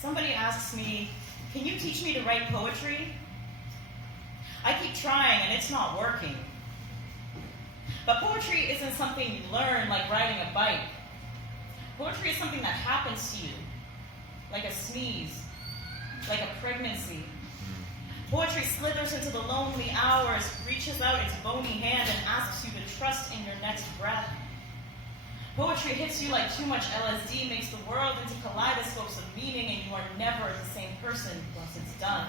Somebody asks me, can you teach me to write poetry? I keep trying and it's not working. But poetry isn't something you learn like riding a bike. Poetry is something that happens to you, like a sneeze, like a pregnancy. Poetry slithers into the lonely hours, reaches out its bony hand and asks you to trust in your next breath. Poetry hits you like too much LSD, makes the world into kaleidoscopes of meaning, and you are never the same person once it's done.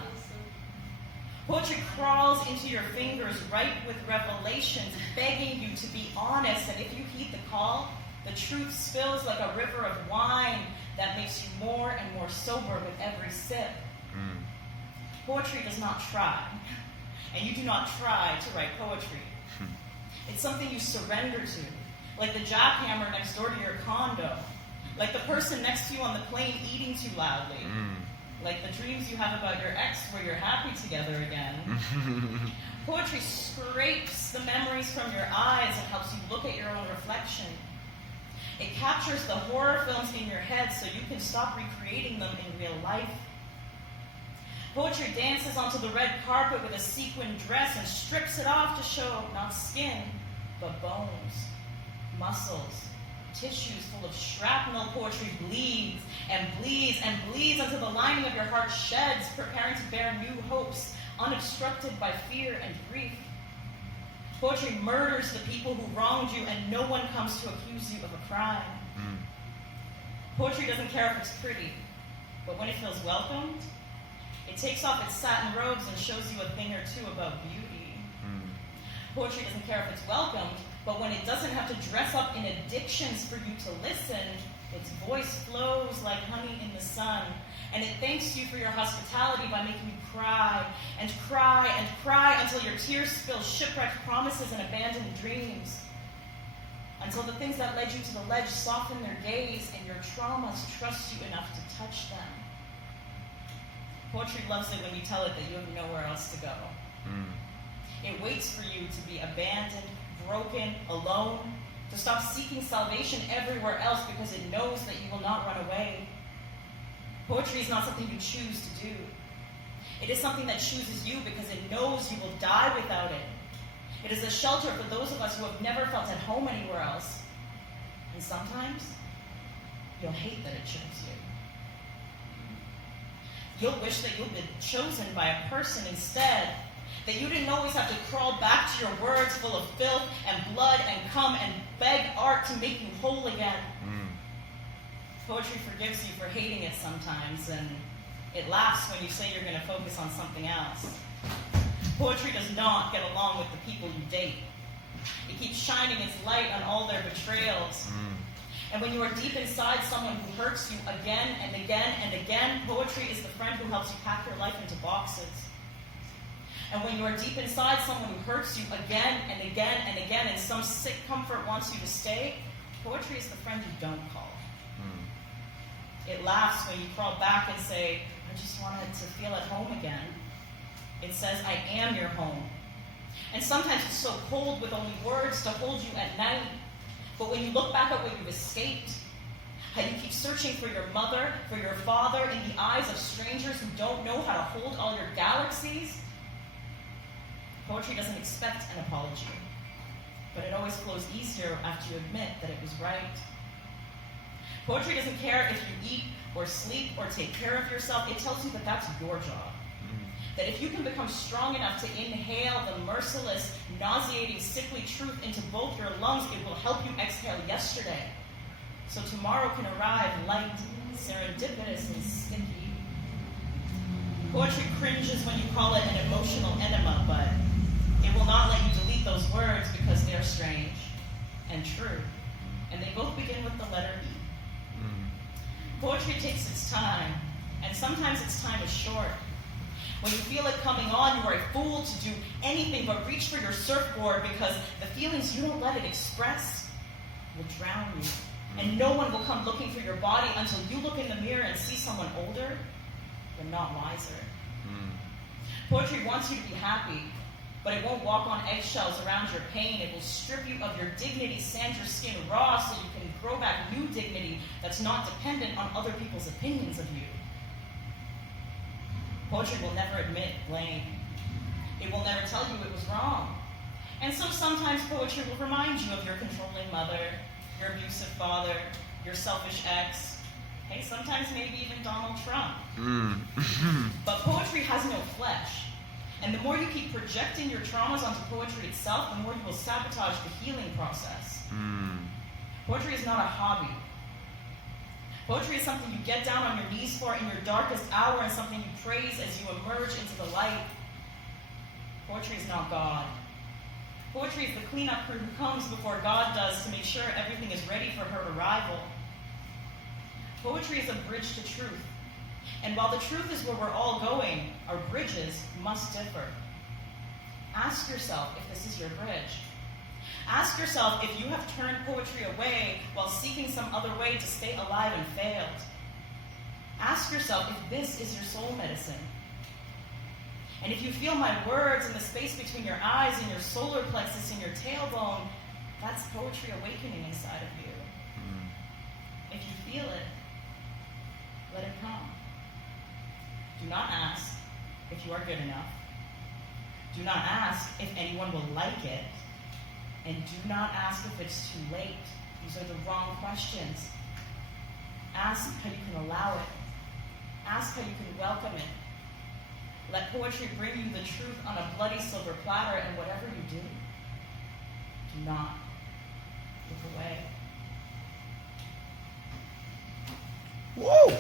Poetry crawls into your fingers ripe with revelations, begging you to be honest, and if you heed the call, the truth spills like a river of wine that makes you more and more sober with every sip. Poetry does not try, and you do not try to write poetry. It's something you surrender to, like the jackhammer next door to your condo, like the person next to you on the plane eating too loudly, like the dreams you have about your ex where you're happy together again. Poetry scrapes the memories from your eyes and helps you look at your own reflection. It captures the horror films in your head so you can stop recreating them in real life. Poetry dances onto the red carpet with a sequin dress and strips it off to show not skin, but bones, muscles, tissues full of shrapnel. Poetry bleeds and bleeds and bleeds until the lining of your heart sheds, preparing to bear new hopes, unobstructed by fear and grief. Poetry murders the people who wronged you, and no one comes to accuse you of a crime. Poetry doesn't care if it's pretty, but when it feels welcomed, it takes off its satin robes and shows you a thing or two about beauty. Poetry doesn't care if it's welcomed, but when it doesn't have to dress up in addictions for you to listen, its voice flows like honey in the sun, and it thanks you for your hospitality by making you cry and cry and cry until your tears spill shipwrecked promises and abandoned dreams, until the things that led you to the ledge soften their gaze and your traumas trust you enough to touch them. Poetry loves it when you tell it that you have nowhere else to go. It waits for you to be abandoned, broken, alone, to stop seeking salvation everywhere else because it knows that you will not run away. Poetry is not something you choose to do. It is something that chooses you because it knows you will die without it. It is a shelter for those of us who have never felt at home anywhere else. And sometimes, you'll hate that it chose you. You'll wish that you'd been chosen by a person instead, that you didn't always have to crawl back to your words full of filth and blood and come and beg art to make you whole again. Poetry forgives you for hating it sometimes, and it laughs when you say you're going to focus on something else. Poetry does not get along with the people you date. It keeps shining its light on all their betrayals. And when you are deep inside someone who hurts you again and again and again, poetry is the friend who helps you pack your life into boxes. And when you are deep inside someone who hurts you again and again and again, and some sick comfort wants you to stay, poetry is the friend you don't call. It laughs when you crawl back and say, I just wanted to feel at home again. It says, I am your home. And sometimes it's so cold with only words to hold you at night. But when you look back at what you've escaped, how you keep searching for your mother, for your father, in the eyes of strangers who don't know how to hold all your galaxies, poetry doesn't expect an apology. But it always flows easier after you admit that it was right. Poetry doesn't care if you eat or sleep or take care of yourself. It tells you that that's your job. That if you can become strong enough to inhale the merciless, nauseating, sickly truth into both your lungs, it will help you exhale yesterday. So tomorrow can arrive light, serendipitous, and sticky. Poetry cringes when you call it an emotional enema, but it will not let you delete those words because they are strange and true. And they both begin with the letter E. Poetry takes its time, and sometimes its time is short. When you feel it coming on, you are a fool to do anything but reach for your surfboard because the feelings you don't let it express will drown you. And no one will come looking for your body until you look in the mirror and see someone older, but not wiser. Poetry wants you to be happy, but it won't walk on eggshells around your pain. It will strip you of your dignity, sand your skin raw so you can grow back new dignity that's not dependent on other people's opinions of you. Poetry will never admit blame. It will never tell you it was wrong. And so sometimes poetry will remind you of your controlling mother, your abusive father, your selfish ex, hey, sometimes maybe even Donald Trump. But poetry has no flesh. And the more you keep projecting your traumas onto poetry itself, the more you will sabotage the healing process. Poetry is not a hobby. Poetry is something you get down on your knees for in your darkest hour and something you praise as you emerge into the light. Poetry is not God. Poetry is the cleanup crew who comes before God does to make sure everything is ready for her arrival. Poetry is a bridge to truth. And while the truth is where we're all going, our bridges must differ. Ask yourself if this is your bridge. Ask yourself if you have turned poetry away while seeking some other way to stay alive and failed. Ask yourself if this is your soul medicine. And if you feel my words in the space between your eyes and your solar plexus and your tailbone, that's poetry awakening inside of you. If you feel it, let it come. Do not ask if you are good enough. Do not ask if anyone will like it. And do not ask if it's too late. These are the wrong questions. Ask how you can allow it. Ask how you can welcome it. Let poetry bring you the truth on a bloody silver platter, and whatever you do not look away. Whoa!